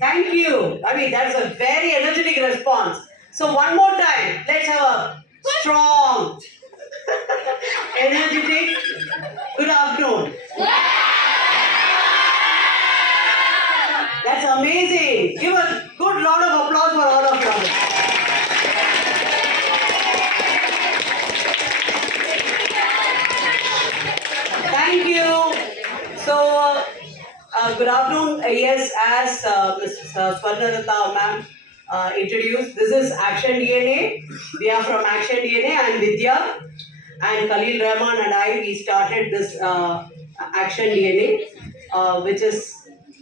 Thank you. I mean, that's a very energetic response. So one more time, let's have a strong, energetic good afternoon. That's amazing. Give a good round of applause for all of you. Thank you. So, good afternoon. Yes, as Ms. Swarnaratha ma'am introduced, this is Action DNA. We are from Action DNA. I am Vidya, and Khalil Rahman and I, we started this Action DNA, which is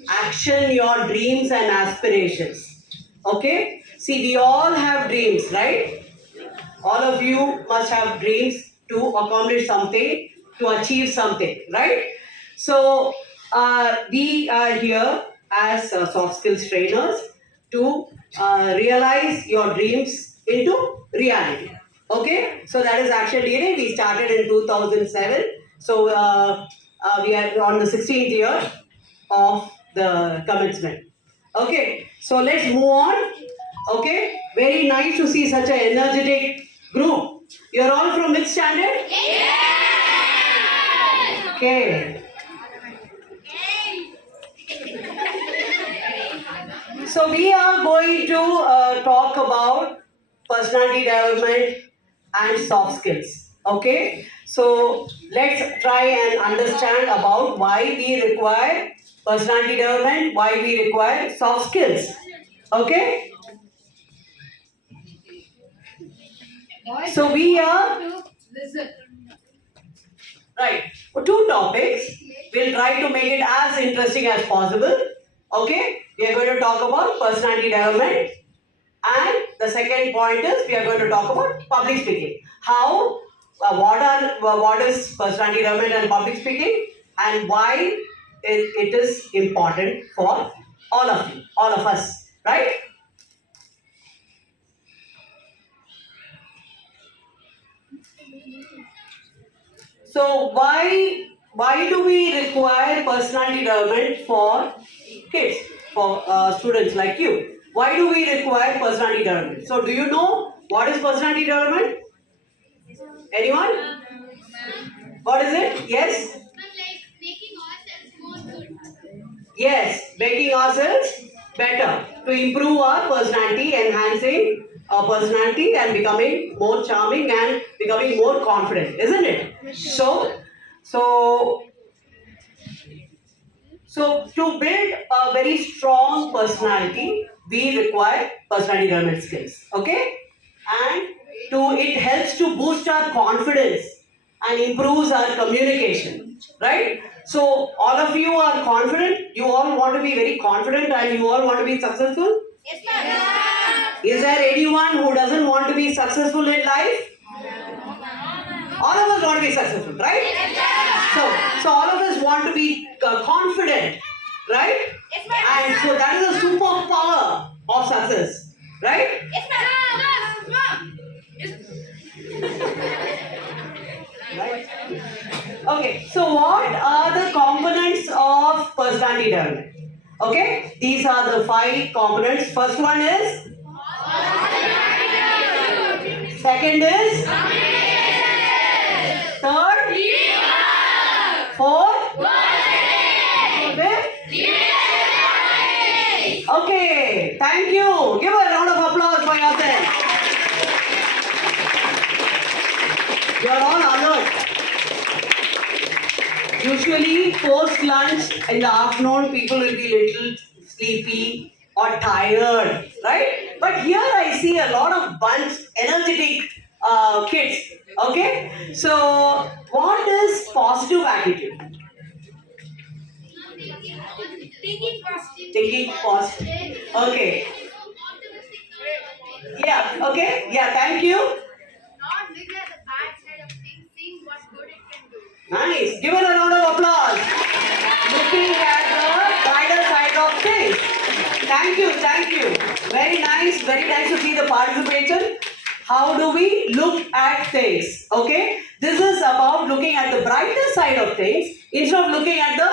action your dreams and aspirations. Okay? See, we all have dreams, right? All of you must have dreams to accomplish something, to achieve something, right? So, we are here as soft skills trainers to realize your dreams into reality. Okay, so that is Action DNA. We started in 2007. So, we are on the 16th year of the commencement. Okay, so let's move on. Okay, very nice to see such an energetic group. You're all from which standard? Okay. So we are going to talk about personality development and soft skills. Okay. So let's try and understand about why we require personality development, why we require soft skills. Okay. So we are right. For two topics, we'll try to make it as interesting as possible. Okay, we are going to talk about personality development, and the second point is we are going to talk about public speaking. How, what is personality development and public speaking, and why it is important for all of you, all of us, right? So why do we require personality development for kids, for students like you? Why do we require personality development? So do you know what is personality development? Anyone? What is it? Yes? Yes, making ourselves better to improve our personality, enhancing our personality and becoming more charming and becoming more confident, isn't it? So, so to build a very strong personality, we require personality development skills. Okay? And it helps to boost our confidence and improves our communication. Right? So all of you are confident, you all want to be very confident and you all want to be successful? Is there anyone who doesn't want to be successful in life? All of us want to be successful, right? So all of us want to be confident, right? And so that is a superpower of success, right? Right? Okay, so what are the components of personality development? Okay, these are the 5 components. First one is? Second is? Third? Fourth? Fifth? Okay, thank you. Give a round of applause for yourself. You are all alert. Usually post lunch in the afternoon, people will be little sleepy or tired, right? But here I see a lot of energetic kids. Okay, so what is positive attitude? Thinking positive. Okay. Yeah. Okay. Yeah. Thank you. Not looking at the bad side of things, seeing what good it can do. Nice. Give it a round of applause. Looking at the brighter side of things. Thank you. Thank you. Very nice. Very nice to see the participation. How do we look at things? Okay. This is about looking at the brighter side of things instead of looking at the...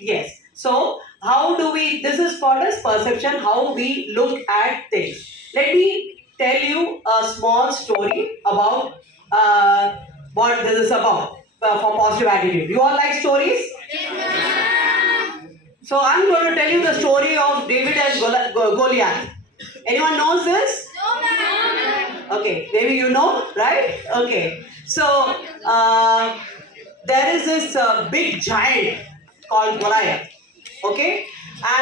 Yes. So, how do we, this is called as perception, how we look at things. Let me tell you a small story about what this is about for positive attitude. You all like stories? So I'm going to tell you the story of David and Goliath. Anyone knows this? Okay, maybe you know, right? Okay. So there is this big giant called Goliath. Okay,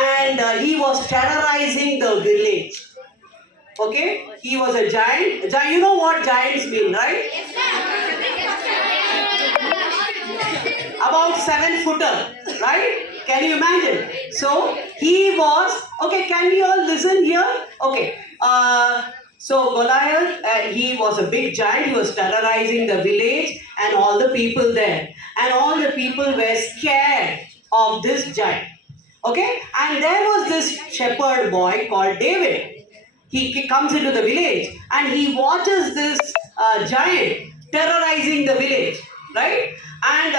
and he was terrorizing the village. Okay, he was a giant. You know what giants mean, right? About 7-footer, right? Can you imagine? So he was, okay, can we all listen here? Okay. So Goliath, he was a big giant. He was terrorizing the village and all the people there. And all the people were scared of this giant. Okay. And there was this shepherd boy called David. He comes into the village and he watches this giant terrorizing the village, right? And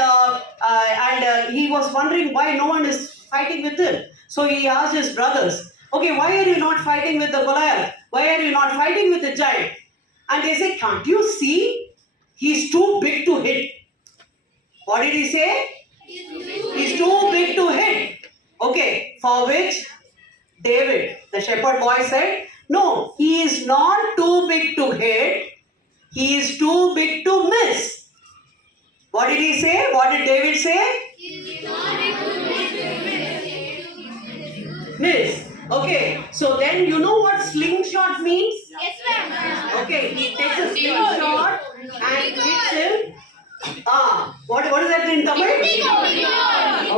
he was wondering why no one is fighting with him. So he asked his brothers, okay, why are you not fighting with the Goliath? Why are you not fighting with the giant? And they say, can't you see? He's too big to hit. What did he say? He's too big to hit. Okay, for which David, the shepherd boy, said, no, he is not too big to hit. He is too big to miss. What did he say? What did David say? Miss. Okay, so then you know what slingshot means? Okay, he takes a slingshot and hits him. What is that in Tamil?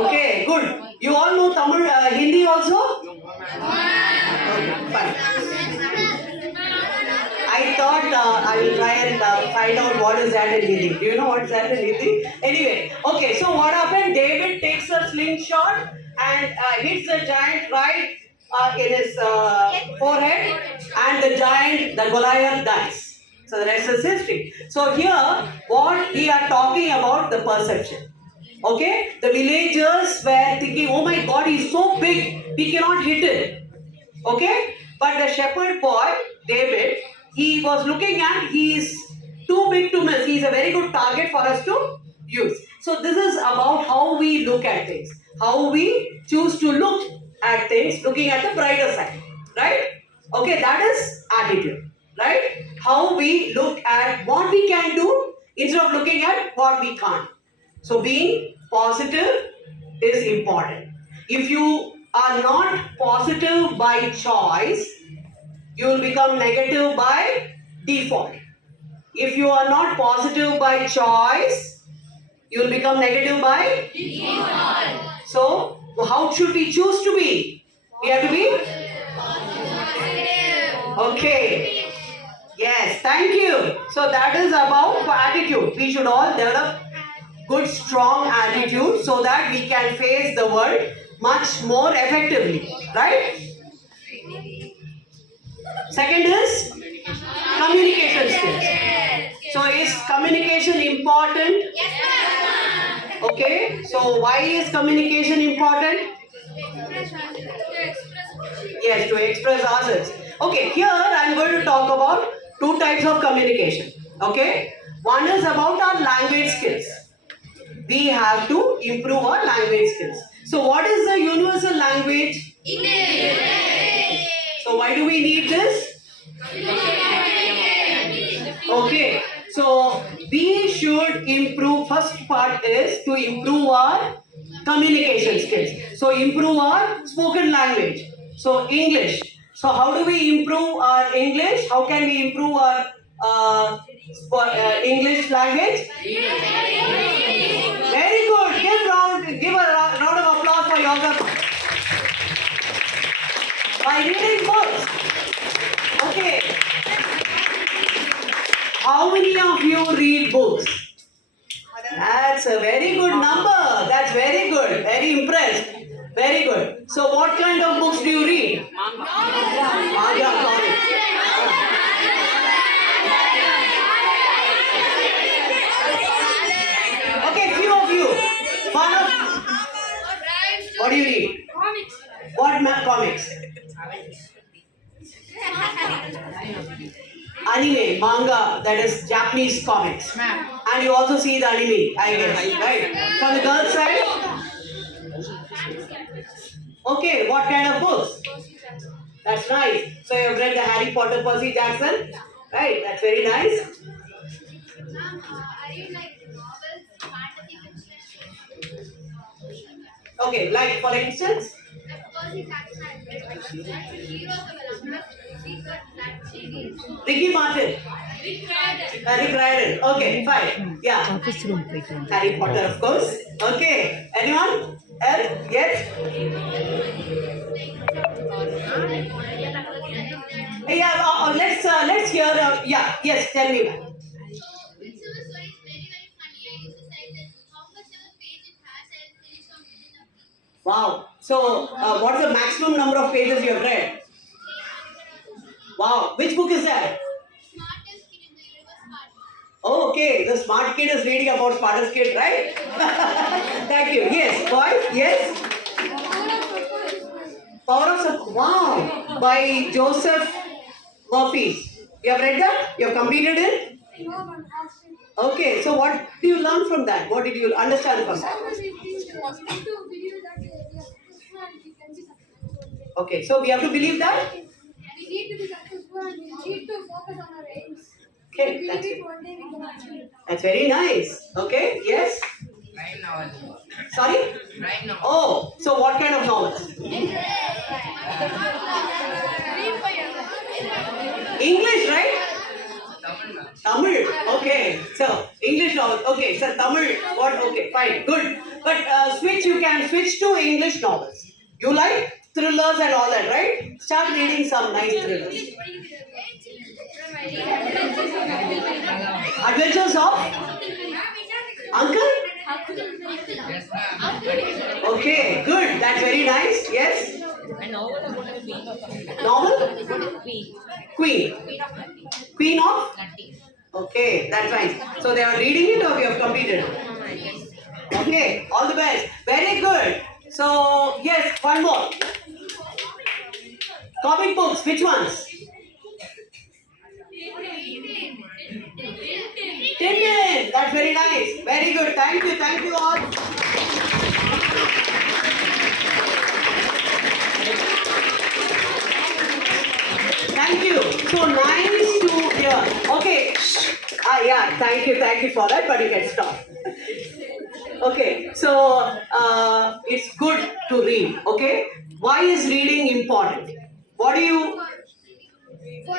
Okay, good. You all know Tamil, Hindi also? Okay, fine. I thought I will try and find out what is that in Hindi. Do you know what is that in Hindi? Anyway, okay, so what happened? David takes a slingshot and hits the giant right in his forehead, and the giant, the Goliath, dies. So the rest is history. So here, what we are talking about, the perception. Okay, the villagers were thinking, oh my God, he's so big, we cannot hit him. Okay, but the shepherd boy, David, he was looking at, he's too big to miss. He's a very good target for us to use. So this is about how we look at things, how we choose to look at things, looking at the brighter side, right? Okay, that is attitude, right? How we look at what we can do instead of looking at what we can't. So being positive is important. If you are not positive by choice, you will become negative by default. If you are not positive by choice, you will become negative by default. So how should we choose to be? We have to be positive. Okay. Yes, thank you. So that is about attitude. We should all develop good, strong attitude so that we can face the world much more effectively, right? Second is communication skills. So is communication important? Okay, so why is communication important? Yes, to express ourselves. Okay, here I am going to talk about two types of communication. Okay, one is about our language skills. We have to improve our language skills. So what is the universal language? English. So why do we need this? Okay, so we should improve, first part is to improve our communication skills. So improve our spoken language. So English. So how do we improve our English? How can we improve our English language? Very good. Give a round of applause for yourself. By reading books. Okay. How many of you read books? That's a very good number. That's very good. Very impressed. Very good. So what kind of books do you read? Manga comics. Okay, few of you. What do you read? Comics. What comics? Anime, manga, that is Japanese comics. And you also see the anime, I guess, right? From the girls' side? Okay, what kind of books? That's nice. So you've read the Harry Potter, Percy Jackson? Right, that's very nice. Ma'am, I read like novels, fantasy fiction. Okay, like for instance? Percy Jackson, I read like Heroes of Olympus, Secret, that series. Ricky Martin, Rick Riordan. Rick Riordan. Okay, fine. Yeah. Office room playground. Harry Potter, of course. Okay. Anyone else? Yes? Yeah, let's hear. Yeah, yes, tell me. Ma'am. Whichever story is very, very funny. I used to say that how much ever page it has, I'll finish on within a week. Wow. So, what's the maximum number of pages you have read? Wow. Which book is that? Smartest kid in the universe, part one. Oh, okay. The smart kid is reading about smartest kid, right? Thank you. Yes, boy. Yes. Power of Support. Wow. By Joseph Murphy. You have read that? You have completed it? Okay. So, what do you learn from that? What did you understand from that? Okay. So, we have to believe that? We need to be successful and we need to focus on our aims. Okay. We That's believe it. one day we can achieve it. That's very nice. Okay. Yes. Rhyme novel. Sorry? Rhyme novel. Oh. So, what kind of novels? English, right? Tamil novel. Tamil. Okay. So English novels. Okay. So Tamil. What? Okay. Fine. Good. But switch. You can switch to English novels. You like thrillers and all that, right? Start reading some nice thrillers. Adventures of Uncle. Yes, ma'am. Okay. Good. That's very nice. Yes. A novel about a Novel. queen. Queen. Queen of. Nutty. Okay. That's nice. So they are reading it or you have completed it? Okay, all the best. Very good. So, yes, one more. Comic books, which ones? Tintin. That's very nice. Very good. Thank you all. Thank you. So nice to hear. Okay. Yeah, thank you for that, but you can stop. Okay, so it's good to read. Okay, why is reading important? What do you? For